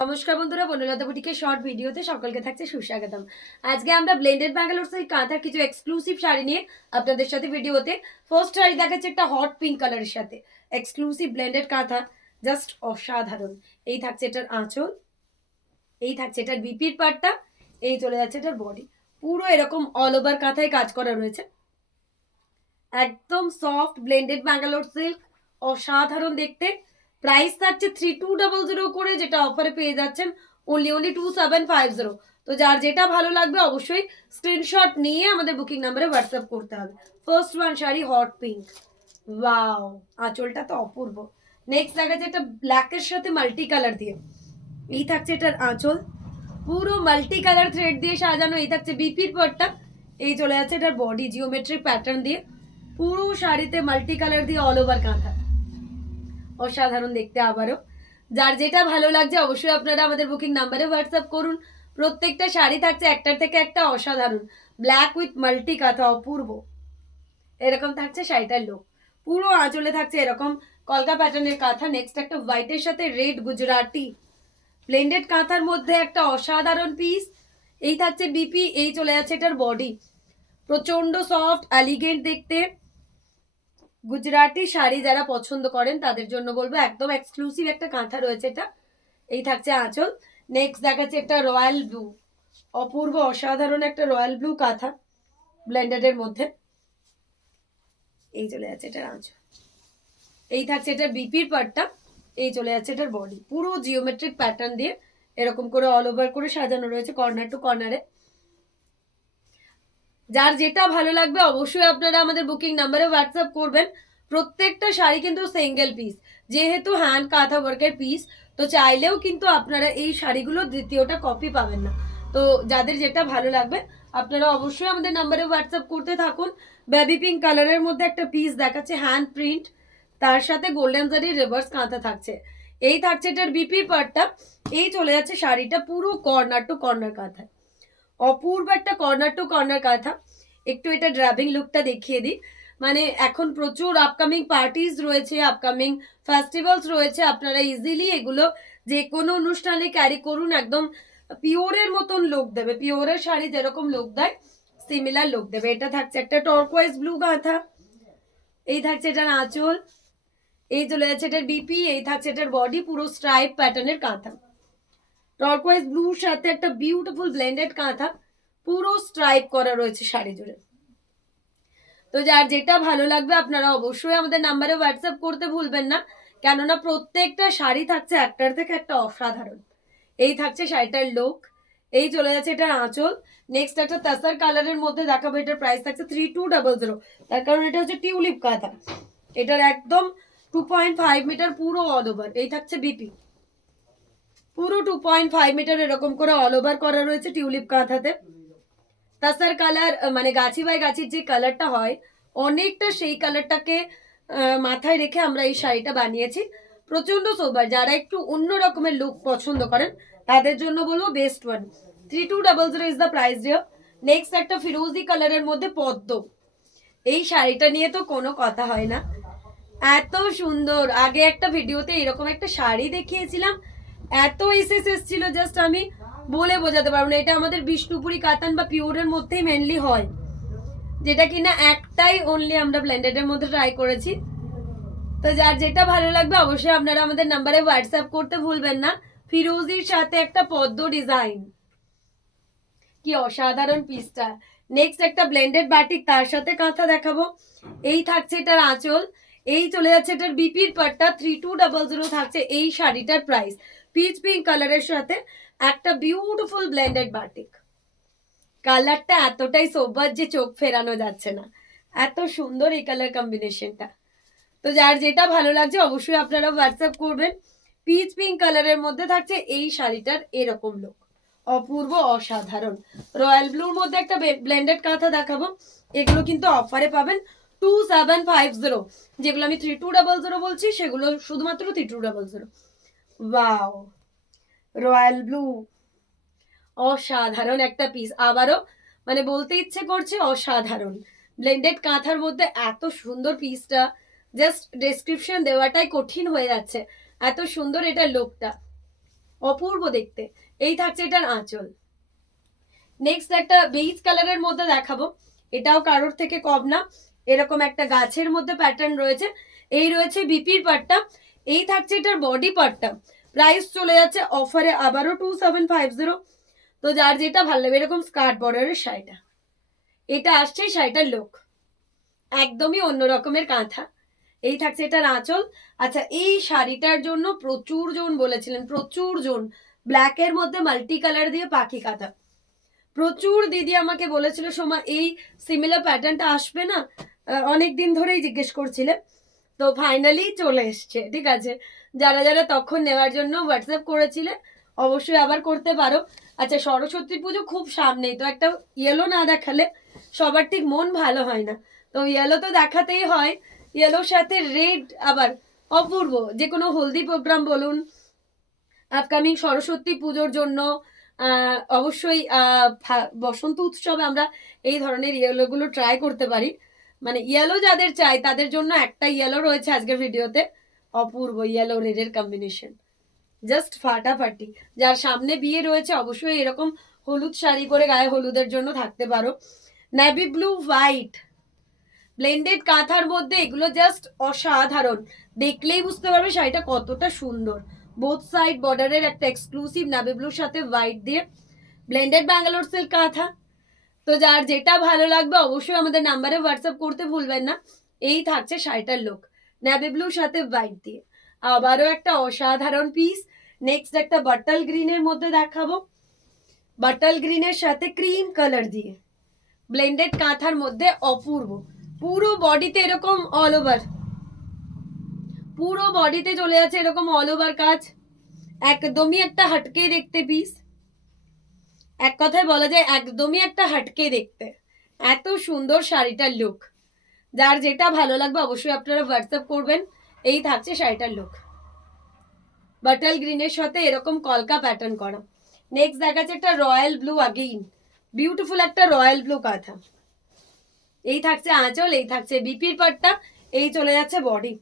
নমস্কার বন্ধুরা, বনলতা বুটিকের শর্ট ভিডিওতে সকলকে থাকছে সুস্বাগতম। আজকে আমরা ব্লেন্ডেড ব্যাঙ্গালোর সিল্ক কাঁথার কিছু এক্সক্লুসিভ শাড়ি নিয়ে আপনাদের সাথে ভিডিওতে ফার্স্ট শাড়ি দেখাচ্ছে একটা হট পিঙ্ক কালারের সাথে এক্সক্লুসিভ ব্লেন্ডেড কাঁথা, জাস্ট অসাধারণ। এই থাকছে এটার আঁচল, এই থাকছে এটার বিপির পাটটা, এই চলে যাচ্ছে এটার বডি। পুরো এরকম অল ওভার কাঁথায় কাজ করা রয়েছে, একদম সফট ব্লেন্ডেড ব্যাঙ্গালোর সিল্ক, অসাধারণ দেখতে। প্রাইস থাকছে 3200 করে, যেটা অফারে পেয়ে যাচ্ছেন অনলি 2750। তো যার যেটা ভালো লাগবে অবশ্যই স্ক্রিনশট নিয়ে আমাদের বুকিং নাম্বারে হোয়াটসঅ্যাপ করতে হবে। First one sari hot pink, wow, আঁচলটা তো অপূর্ব। নেক্সট দেখাচ্ছে একটা ব্ল্যাকের সাথে মাল্টি কালার দিয়ে, এই থাকছে এটার আঁচল, পুরো মাল্টি কালার থ্রেড দিয়ে সাজানো। এই থাকছে বিপির পাটটা, এই চলে যাচ্ছে এটার বডি জিওমেট্রিক প্যাটার্ন দিয়ে, পুরো শাড়িতে মাল্টি কালার দিয়ে অল ওভার কাঁথা, অসাধারণ দেখতে। আবারও যার যেটা ভালো লাগছে অবশ্যই আপনারা আমাদের বুকিং নাম্বারে হোয়াটসঅ্যাপ করুন। প্রত্যেকটা শাড়ি থাকছে একটার থেকে একটা অসাধারণ, ব্ল্যাক উইথ মাল্টি কাঁথা, অপূর্ব। এরকম থাকছে শাড়িটার লুক। পুরো আঁচলে থাকছে এরকম কলকা প্যাটার্নের কাঁথা। নেক্সট একটা হোয়াইটের সাথে রেড গুজরাটি ব্লেন্ডেড কাঁথার মধ্যে একটা অসাধারণ পিস। এই থাকছে বিপি, এই চলে যাচ্ছে এটার বডি, প্রচন্ড সফট এলিগেন্ট দেখতে। গুজরাটি শাড়ি যারা পছন্দ করেন তাদের জন্য বলবো একদম এক্সক্লুসিভ একটা কাঁথা রয়েছে এটা। এই থাকছে আঁচল। নেক্সট দেখাচ্ছে একটা রয়্যাল ব্লু, অপূর্ব অসাধারণ একটা রয়্যাল ব্লু কাঁথা ব্লেন্ডেডের মধ্যে, এই চলে যাচ্ছে এটার আঁচল। এই থাকছে এটার বিপির পার্টটা, এই চলে যাচ্ছে এটার বডি, পুরো জিওমেট্রিক প্যাটার্ন দিয়ে এরকম করে অল ওভার করে সাজানো রয়েছে কর্নার টু কর্নারে। যার যেটা ভালো লাগবে অবশ্যই আপনারা আমাদের বুকিং নাম্বারে হোয়াটসঅ্যাপ করবেন। প্রত্যেকটা শাড়ি কিন্তু সিঙ্গেল পিস, যেহেতু হ্যান্ড কাঁথা ওয়ার্কের পিস, তো চাইলেও কিন্তু আপনারা এই শাড়িগুলো দ্বিতীয়টা কপি পাবেন না। তো যাদের যেটা ভালো লাগবে আপনারা অবশ্যই আমাদের নাম্বারে হোয়াটসঅ্যাপ করতে থাকুন। বেবি পিঙ্ক কালারের মধ্যে একটা পিস দেখাচ্ছে হ্যান্ড প্রিন্ট, তার সাথে গোল্ডেন জারির রিভার্স কাঁথা থাকছে। এই থাকছে এটার বিপির পার্টটা, এই চলে যাচ্ছে শাড়িটা পুরো কর্নার টু কর্নার কাঁথায়, অপূর্ব একটা কর্নার টু কর্নার কাঁথা। একটু এটা ড্রাবিং লুকটা দেখিয়ে দিই। মানে এখন প্রচুর আপকামিং পার্টিজ রয়েছে, আপকামিং ফেস্টিভ্যালস রয়েছে, আপনারা ইজিলি এগুলো যে কোনো অনুষ্ঠানে ক্যারি করুন, একদম পিওরের মতন লুক দেবে। পিওরের শাড়ি যেরকম লুক দেয় সিমিলার লুক দেবে। এটা থাকছে একটা টর্কোয়াইজ ব্লু কাঁথা, এই থাকছে এটার আঁচল, এই চলে যাচ্ছে এটার বিপি, এই থাকছে এটার বডি, পুরো স্ট্রাইপ প্যাটার্নের কাঁথা। টর্কোয়াইজ ব্লুর সাথে একটা বিউটিফুল ব্লেন্ডেড কাঁথা, পুরো স্ট্রাইপ করা রয়েছে শাড়ি জুড়ে। তো যার যেটা ভালো লাগবে আপনারা অবশ্যই আমাদের নাম্বারে হোয়াটসঅ্যাপ করতে ভুলবেন না, কেননা প্রত্যেকটা শাড়ি থাকছে একটার থেকে একটা অসাধারণ। এই থাকছে শাড়িটার লুক, এই চলে যাচ্ছে এটার আঁচল। নেক্সট একটা তাসার কালারের মধ্যে দেখাবো, এটার প্রাইস থাকছে 3200, তার কারণ এটা হচ্ছে টিউলিপ কাঁথা। এটার একদম 2.5 মিটার পুরো অল ওভার। এই থাকছে বিপি, পুরো 2.5 মিটার এরকম করে অল ওভার করা রয়েছে টিউলিপ কাঁথাতে। তাসার কালার মানে গাছি বাই গাছির যে কালারটা হয় অনেকটা সেই কালারটাকে মাথায় রেখে আমরা এই শাড়িটা বানিয়েছি। প্রচন্ড সোবার, যারা একটু অন্য রকমের লুক পছন্দ করেন তাদের জন্য বলবো best one. 3200 is the price dear. Next একটা ফিরোজি কালারের মধ্যে পদ্ম, এই শাড়িটা নিয়ে তো কোনো কথা হয় না, এত সুন্দর। আগে একটা ভিডিওতে এরকম একটা শাড়ি দেখিয়েছিলাম, এত এসএস এসেছিল, জাস্ট আমি বলে বোঝাতে পারবো না। এটা আমাদের বিষ্ণুপুরি কাতান বা পিওরের মধ্যেই মেনলি হয়, যেটা কিনা একটাই অনলি আমরা ব্লেন্ডেডের মধ্যে ট্রাই করেছি। তো যার যেটা ভালো লাগবে অবশ্যই আপনারা আমাদের নাম্বারে হোয়াটসঅ্যাপ করতে ভুলবেন না। ফিরোজির সাথে একটা পদ্ম ডিজাইন, কি অসাধারণ পিসটা। নেক্সট একটা ব্লেন্ডেড বাটিক, তার সাথে কাঁথা দেখাবো। এই থাকছে এটার আঁচল, এই চলে যাচ্ছে এটার বিপির পাটটা। 3200 থাকছে এই শাড়িটার প্রাইস। পিচ পিঙ্ক কালারের সাথে একটা বিউটিফুল ব্লেন্ডেড বাটিক, কালারটা এতটাই সোবার যে চোখ ফেরানো যাচ্ছে না, এত সুন্দর এই কালার কম্বিনেশনটা। তো যার যেটা ভালো লাগছে অবশ্যই আপনারা হোয়াটসঅ্যাপ করবেন। পিচ পিঙ্ক কালারের মধ্যে থাকছে এই শাড়িটার এরকম লুক, অপূর্ব অসাধারণ। রয়্যাল ব্লুর মধ্যে একটা ব্লেন্ডেড কাঁথা দেখাবো, এগুলো কিন্তু অফারে পাবেন 2750। যেগুলো আমি 3200 বলছি সেগুলো শুধুমাত্র 3200। ওয়াও, রয়্যাল ব্লু, অসাধারণ একটা পিস। আবারও মানে বলতে ইচ্ছে করছে অসাধারণ, ব্লেন্ডেড কাঁথার মধ্যে এত সুন্দর পিসটা, জাস্ট ডেসক্রিপশন দেওয়াটাই কঠিন হয়ে যাচ্ছে, এত সুন্দর এটা লুকটা। অপূর্ব দেখতে। এই থাকছে এটার আঁচল। নেক্সট একটা বেজ কালারের মধ্যে দেখাবো, এটাও কারোর থেকে কম না। এরকম একটা গাছের মধ্যে প্যাটার্ন রয়েছে। এই রয়েছে বিপির পাটটা, এই থাকছে এটার বডি পার্টটা। প্রাইস চলে যাচ্ছে অফারে আবারও 2750। তো যার যেটা ভালো লাগবে, এরকম স্কার্ট বর্ডারের শাড়িটা, এটা আসছে শাড়িটার লুক একদমই অন্য রকমের কাঁথা। এই থাকছে এটার আঁচল। আচ্ছা, এই শাড়িটার জন্য প্রচুর জন বলেছিলেন, প্রচুর জন, ব্ল্যাকের মধ্যে মাল্টি কালার দিয়ে পাখি কাঁথা। প্রচুর দিদি আমাকে বলেছিল সোমা এই সিমিলার প্যাটার্নটা আসবে না, অনেক দিন ধরেই জিজ্ঞেস করছিলে। তো ফাইনালি চলে এসছে, ঠিক আছে। যারা যারা তখন নেওয়ার জন্য হোয়াটসঅ্যাপ করেছিলে অবশ্যই আবার করতে পারো। আচ্ছা, সরস্বতী পুজো খুব সামনেই, তো একটা ইয়েলো না দেখালে সবার ঠিক মন ভালো হয় না, তো ইয়েলো তো দেখাতেই হয়। ইয়েলোর সাথে রেড আবার অপূর্ব। যে কোনো হলদি প্রোগ্রাম বলুন, আপকামিং সরস্বতী পুজোর জন্য, অবশ্যই বসন্ত উৎসবে আমরা এই ধরনের ইয়েলোগুলো ট্রাই করতে পারি। মানে ইয়েলো যাদের চাই তাদের জন্য একটা ইয়েলো রয়েছে আজকের ভিডিওতে, অপূর্ব ইয়েলো রেডের কম্বিনেশন, জাস্ট ফাটাফাটি। যার সামনে বিয়ে রয়েছে অবশ্যই এরকম হলুদ শাড়ি পরে গায়ে হলুদের জন্য থাকতে পারো। নেভি ব্লু হোয়াইট ব্লেন্ডেড কাঁথার মধ্যে এগুলো জাস্ট অসাধারণ, দেখলেই বুঝতে পারবে শাড়িটা কতটা সুন্দর। বোথ সাইড বর্ডারের একটা এক্সক্লুসিভ নেভি ব্লুর সাথে হোয়াইট দিয়ে ব্লেন্ডেড ব্যাঙ্গালোর সিল্ক কাঁথা। তো যার যেটা ভালো লাগবে অবশ্যই আমাদের নাম্বারে হোয়াটসঅ্যাপ করতে ভুলবেন না। এই থাকছে শাড়িটার লুক, নেভি ব্লুর সাথে হোয়াইট দিয়ে, আবারও একটা অসাধারণ পিস। নেক্সট একটা বাটাল গ্রিনের মধ্যে দেখাবো, বাটাল গ্রিনের সাথে ক্রিম কালার দিয়ে ব্লেন্ডেড কাঁথার মধ্যে অপূর্ব। পুরো বডিতে এরকম অল ওভার, পুরো বডিতে চলে যাচ্ছে এরকম অল ওভার কাজ, একদমই একটা হাটকে দেখতে পিস। এক কথায় বলা যায় একদমই একটা হাটকে দেখতে, এত সুন্দর শাড়িটার লুক। যার যেটা ভালো লাগবে অবশ্যই আপনারা হোয়াটসঅ্যাপ করবেন। এই থাকছে শাড়িটার লুক, বাটাল গ্রিনের সাথে এরকম কলকা প্যাটার্ন করা। নেক্সট দেখাচ্ছে একটা রয়্যাল ব্লু, আগেইন বিউটিফুল একটা রয়্যাল ব্লু কাঁথা। এই থাকছে আঁচল, এই থাকছে বিপির পাটটা, এই চলে যাচ্ছে বডি।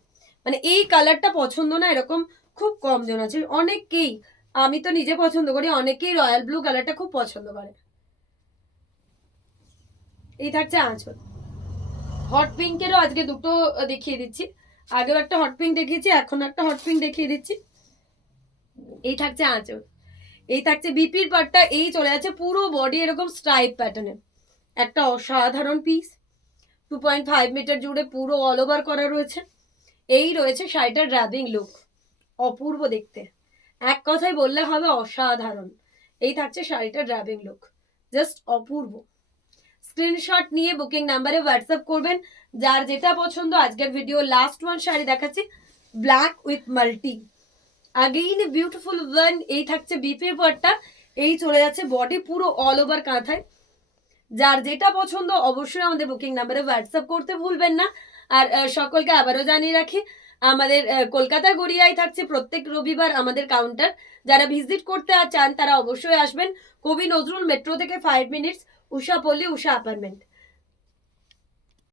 মানে এই কালারটা পছন্দ না এরকম খুব কম জন আছে, অনেকেই, আমি তো নিজে পছন্দ করি, অনেকেই রয়্যাল ব্লু কালারটা খুব পছন্দ করে। এই থাকছে আঁচল। হট পিঙ্কেরও আজকে দুটো দেখিয়ে দিচ্ছি, আগেও একটা হট পিঙ্ক দেখিয়েছি, এখন একটা হট পিঙ্ক দেখিয়ে দিচ্ছি। এই থাকছে আঁচল, এই থাকছে বিপির পাটটা, এই চলে যাচ্ছে পুরো বডি এরকম স্ট্রাইপ প্যাটার্নে, একটা অসাধারণ পিস। 2.5 মিটার জুড়ে পুরো অল ওভার করা রয়েছে। এই রয়েছে শাড়িটার র্যাবিং লুক, অপূর্ব দেখতে, এক কথায় বললে হবে অসাধারণ। এই থাকছে শাড়িটার র্যাবিং লুক, জাস্ট অপূর্ব। স্ক্রিনশট নিয়ে বুকিং নাম্বারে হোয়াটসঅ্যাপ করবেন যার যেটা পছন্দ। আজকের ভিডিও লাস্ট ওয়ান শাড়ি দেখাচ্ছি, black with multi, again beautiful one. এই থাকছে বিপি পাটটা, এই চলে যাচ্ছে বডি পুরো অল ওভার কাঁথায়। যার যেটা পছন্দ অবশ্যই আমাদের বুকিং নাম্বারে হোয়াটসঅ্যাপ করতে ভুলবেন না। আর সকলকে আবারও জানিয়ে রাখি, আমাদের কলকাতা গড়িয়ায় থাকছে প্রত্যেক রবিবার আমাদের কাউন্টার। যারা ভিজিট করতে চান তারা অবশ্যই আসবেন, কবি নজরুল মেট্রো থেকে 5 মিনিটস, উষা পল্লী, উষা অ্যাপার্টমেন্ট।